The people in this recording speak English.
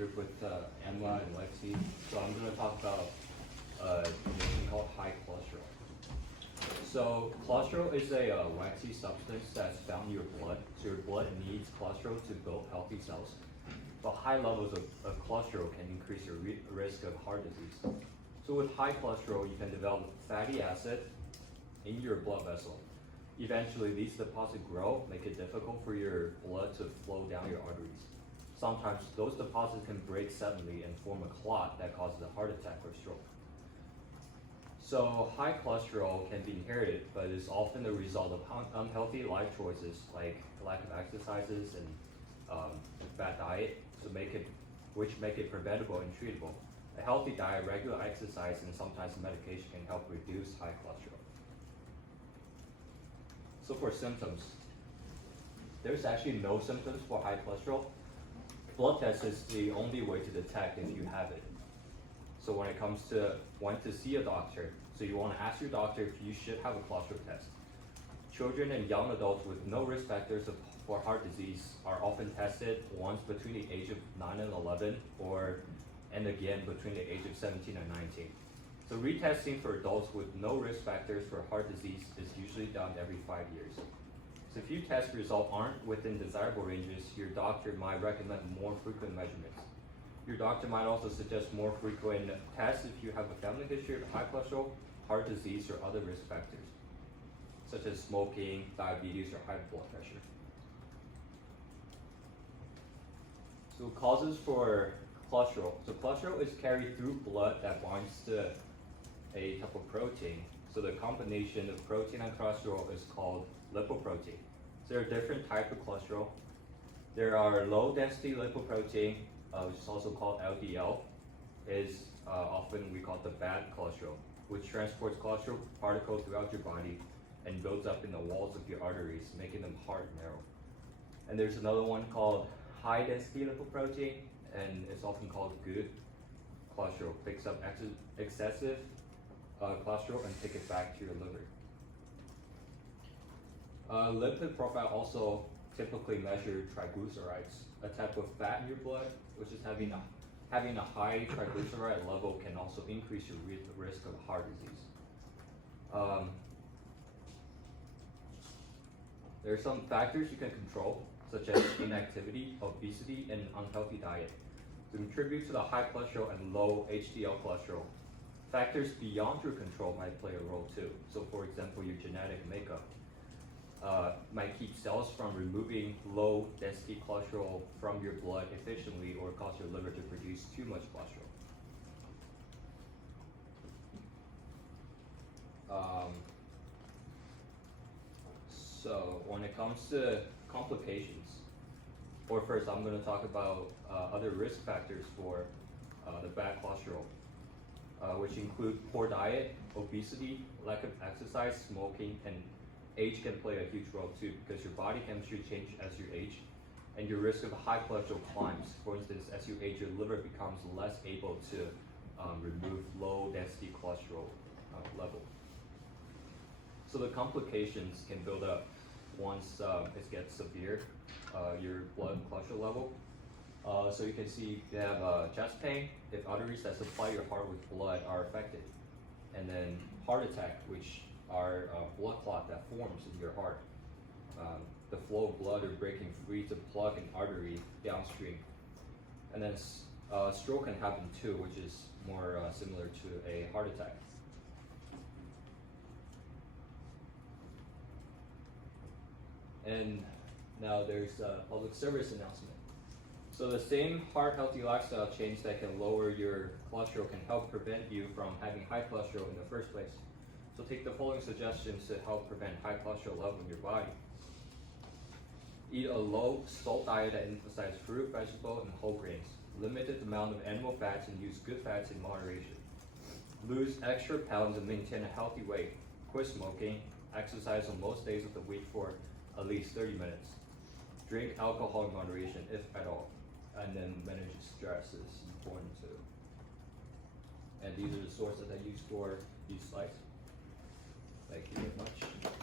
group with Emma and Lexi. So I'm going to talk about a condition called high cholesterol. So cholesterol is a waxy substance that's found in your blood. So your blood needs cholesterol to build healthy cells. But high levels of cholesterol can increase your risk of heart disease. So with high cholesterol, you can develop fatty acid in your blood vessel. Eventually, these deposits grow, make it difficult for your blood to flow down your arteries. Sometimes those deposits can break suddenly and form a clot that causes a heart attack or stroke. So high cholesterol can be inherited, but is often the result of unhealthy life choices like lack of exercises and bad diet, which make it preventable and treatable. A healthy diet, regular exercise, and sometimes medication can help reduce high cholesterol. So for symptoms, there's actually no symptoms for high cholesterol. Blood test is the only way to detect if you have it. So when it comes to when to see a doctor, so you want to ask your doctor if you should have a cholesterol test. Children and young adults with no risk factors for heart disease are often tested once between the age of 9 and 11 and again between the age of 17 and 19. So retesting for adults with no risk factors for heart disease is usually done every 5 years. So if your test results aren't within desirable ranges, your doctor might recommend more frequent measurements. Your doctor might also suggest more frequent tests if you have a family history of high cholesterol, heart disease, or other risk factors, such as smoking, diabetes, or high blood pressure. So causes for cholesterol. So cholesterol is carried through blood that binds to a type of protein. So the combination of protein and cholesterol is called lipoprotein. So there are different types of cholesterol. There are low density lipoprotein, which is also called LDL, is often we call it the bad cholesterol, which transports cholesterol particles throughout your body and builds up in the walls of your arteries, making them hard and narrow. And there's another one called high density lipoprotein, and it's often called good cholesterol. Picks up excessive cholesterol and take it back to your liver. Lipid profile also typically measure triglycerides, a type of fat in your blood, which is having a high triglyceride level can also increase your risk of heart disease. There are some factors you can control, such as inactivity, obesity, and unhealthy diet, to contribute to the high cholesterol and low HDL cholesterol. Factors beyond your control might play a role too. So for example, your genetic makeup might keep cells from removing low density cholesterol from your blood efficiently or cause your liver to produce too much cholesterol. So when it comes to complications, or first I'm going to talk about other risk factors for the bad cholesterol, which include poor diet, obesity, lack of exercise, smoking, and age can play a huge role too, because your body chemistry changes as you age, and your risk of high cholesterol climbs. For instance, as you age, your liver becomes less able to remove low density cholesterol level. So the complications can build up once it gets severe, your blood cholesterol level. So you can see you have chest pain if arteries that supply your heart with blood are affected, and then heart attack, which are blood clot that forms in your heart. The flow of blood or breaking free to plug an artery downstream. And then stroke can happen too, which is more similar to a heart attack. And now there's a public service announcement. So the same heart healthy lifestyle change that can lower your cholesterol can help prevent you from having high cholesterol in the first place. So take the following suggestions to help prevent high cholesterol level in your body. Eat a low salt diet that emphasizes fruit, vegetable, and whole grains. Limited amount of animal fats and use good fats in moderation. Lose extra pounds and maintain a healthy weight. Quit smoking. Exercise on most days of the week for at least 30 minutes. Drink alcohol in moderation, if at all. And then manage stress is important too. And these are the sources I use for these slides. Thank you very much.